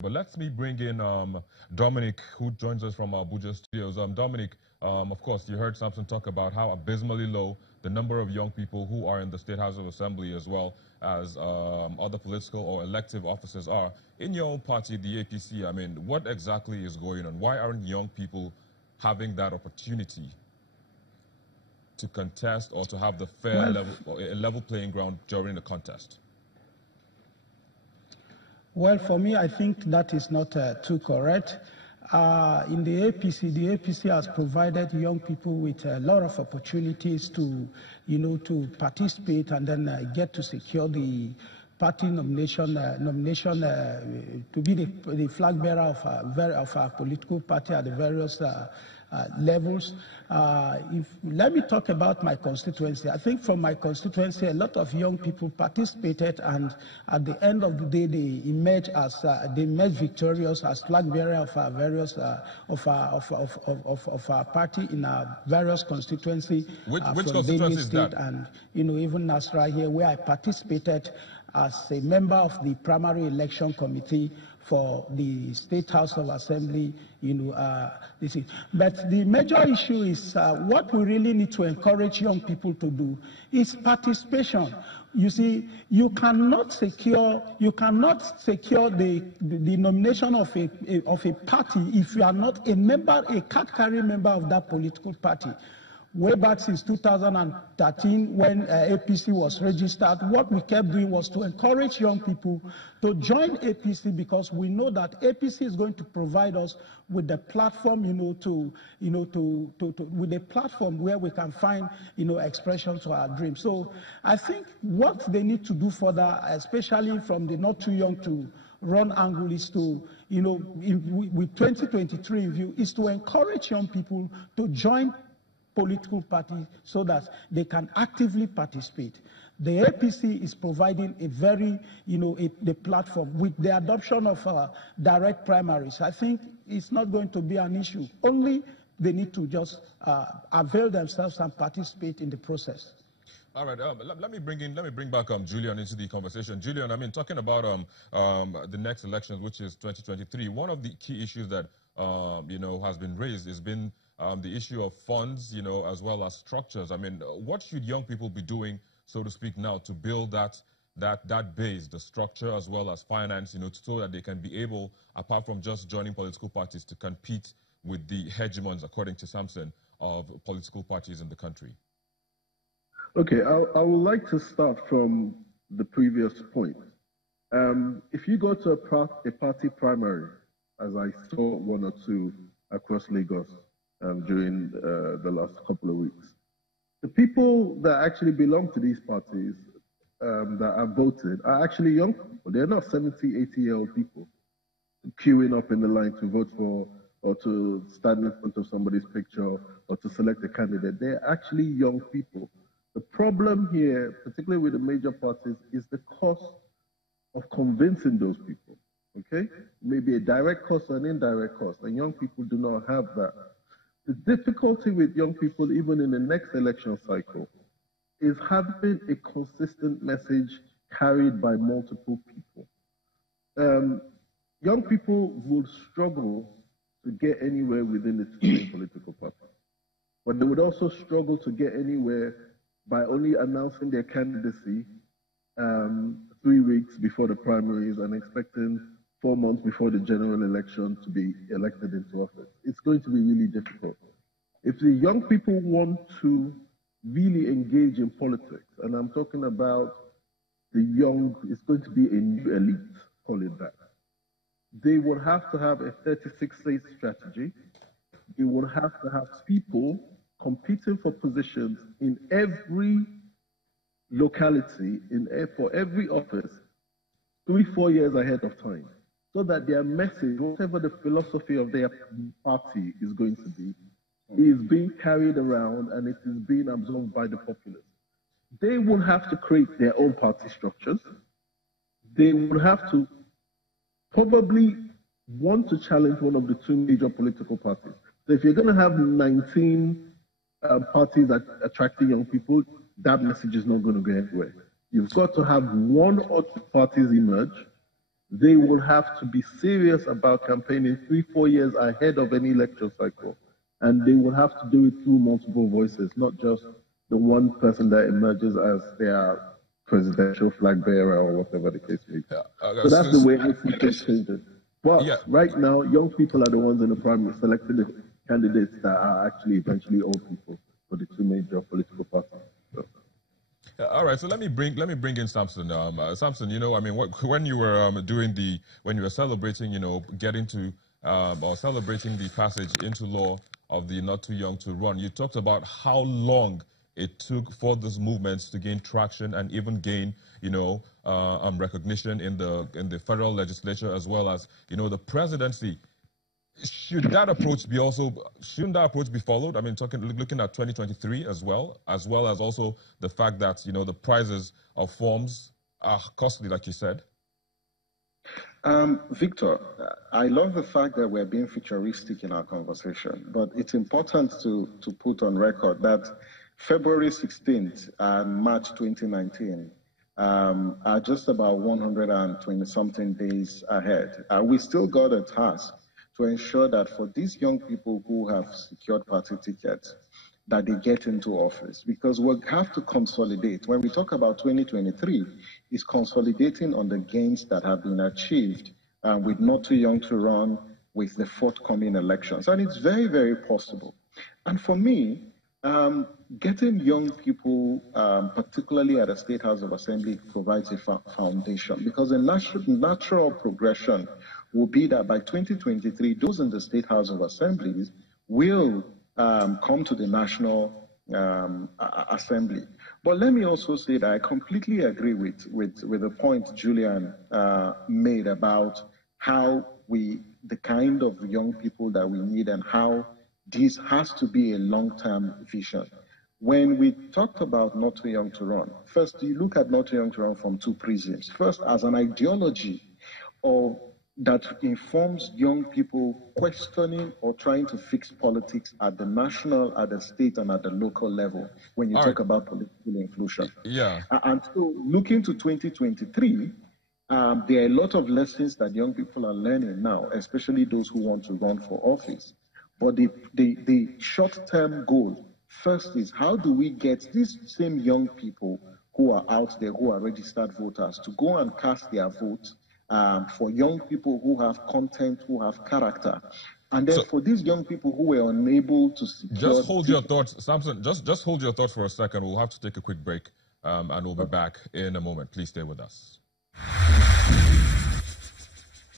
But let me bring in Dominic, who joins us from Abuja Studios. Dominic, of course, you heard Samson talk about how abysmally low the number of young people who are in the State House of Assembly, as well as other political or elective offices are. In your own party, the APC, I mean, what exactly is going on? Why aren't young people having that opportunity to contest or to have the fair level playing ground during the contest? Well, for me, I think that is not too correct. In the APC has provided young people with a lot of opportunities to, to participate and then get to secure the party nomination to be the flag bearer of our political party at the various levels. Let me talk about my constituency. I think from my constituency, a lot of young people participated, and at the end of the day, they emerged victorious as flag bearer of our various of our party in our various constituency. Which constituency is that? And even Nasra here, where I participated as a member of the primary election committee for the State House of Assembly, But the major issue is what we really need to encourage young people to do is participation. You see, you cannot secure the nomination of a party if you are not a card-carrying member of that political party. Way back since 2013, when APC was registered, what we kept doing was to encourage young people to join APC, because we know that APC is going to provide us with the platform, with a platform where we can find, expression to our dreams. So I think what they need to do further, especially from the not too young to run angle, is to, with 2023 in view, is to encourage young people to join political parties so that they can actively participate. The APC is providing a very, the platform. With the adoption of direct primaries, I think it's not going to be an issue. Only they need to just avail themselves and participate in the process. All right, let me bring back Julian into the conversation. Julian, I mean, talking about the next elections, which is 2023, one of the key issues that has been raised has been the issue of funds, as well as structures. I mean, what should young people be doing, so to speak, now to build that base, the structure as well as finance, so that they can be able, apart from just joining political parties, to compete with the hegemons, according to Samson, of political parties in the country? Okay, I would like to start from the previous point. If you go to a party primary, as I saw one or two across Lagos, during the last couple of weeks, the people that actually belong to these parties that have voted are actually young people. They're not 70, 80-year-old people queuing up in the line to vote for or to stand in front of somebody's picture or to select a candidate. They're actually young people. The problem here, particularly with the major parties, is the cost of convincing those people, okay? Maybe a direct cost or an indirect cost, and young people do not have that. The difficulty with young people, even in the next election cycle, is having a consistent message carried by multiple people. Young people will struggle to get anywhere within the two main political parties, but they would also struggle to get anywhere by only announcing their candidacy 3 weeks before the primaries and expecting 4 months before the general election to be elected into office. It's going to be really difficult. If the young people want to really engage in politics, and I'm talking about the young, it's going to be a new elite, call it that. They would have to have a 36-state strategy. They would have to have people competing for positions in every locality, for every office, 3-4 years ahead of time, so that their message, whatever the philosophy of their party is going to be, is being carried around and it is being absorbed by the populace. They will have to create their own party structures. They will have to probably want to challenge one of the two major political parties. So if you're going to have 19 parties that attracting young people, that message is not going to go anywhere. You've got to have one or two parties emerge they will have to be serious about campaigning 3-4 years ahead of any election cycle. And they will have to do it through multiple voices, not just the one person that emerges as their presidential flag bearer or whatever the case may be. So that's the way I see things changing. But right now, young people are the ones in the primary selecting the candidates that are actually eventually old people for the two major political parties. So. All right, so let me bring in Samson. Samson, you know, I mean, when you were when you were celebrating, you know, getting to or celebrating the passage into law of the Not Too Young to Run, you talked about how long it took for those movements to gain traction and even gain, you know, recognition in the federal legislature as well as, you know, the presidency. Shouldn't that approach be followed? I mean, looking at 2023 as well as also the fact that, you know, the prices of forms are costly, like you said. Victor, I love the fact that we're being futuristic in our conversation, but it's important to put on record that February 16th and March 2019 are just about 120-something days ahead. We still got a task to ensure that for these young people who have secured party tickets, that they get into office, because we'll have to consolidate. When we talk about 2023, it's consolidating on the gains that have been achieved with Not Too Young to Run, with the forthcoming elections. And it's very, very possible. And for me, getting young people, particularly at the State House of Assembly, provides a foundation, because the natural progression will be that by 2023, those in the State House of Assemblies will come to the National Assembly. But let me also say that I completely agree with the point Julian made about how the kind of young people that we need and how this has to be a long-term vision. When we talked about Not Too Young to Run, first you look at Not Too Young to Run from two prisms. First, as an ideology that informs young people questioning or trying to fix politics at the national, at the state, and at the local level when you talk about political inclusion. Yeah. And so looking to 2023, there are a lot of lessons that young people are learning now, especially those who want to run for office. But the short-term goal first is, how do we get these same young people who are out there, who are registered voters, to go and cast their vote for young people who have content, who have character. And then for these young people who were unable to secure... Just hold your thoughts, Samson. Just hold your thoughts for a second. We'll have to take a quick break, and we'll be back in a moment. Please stay with us.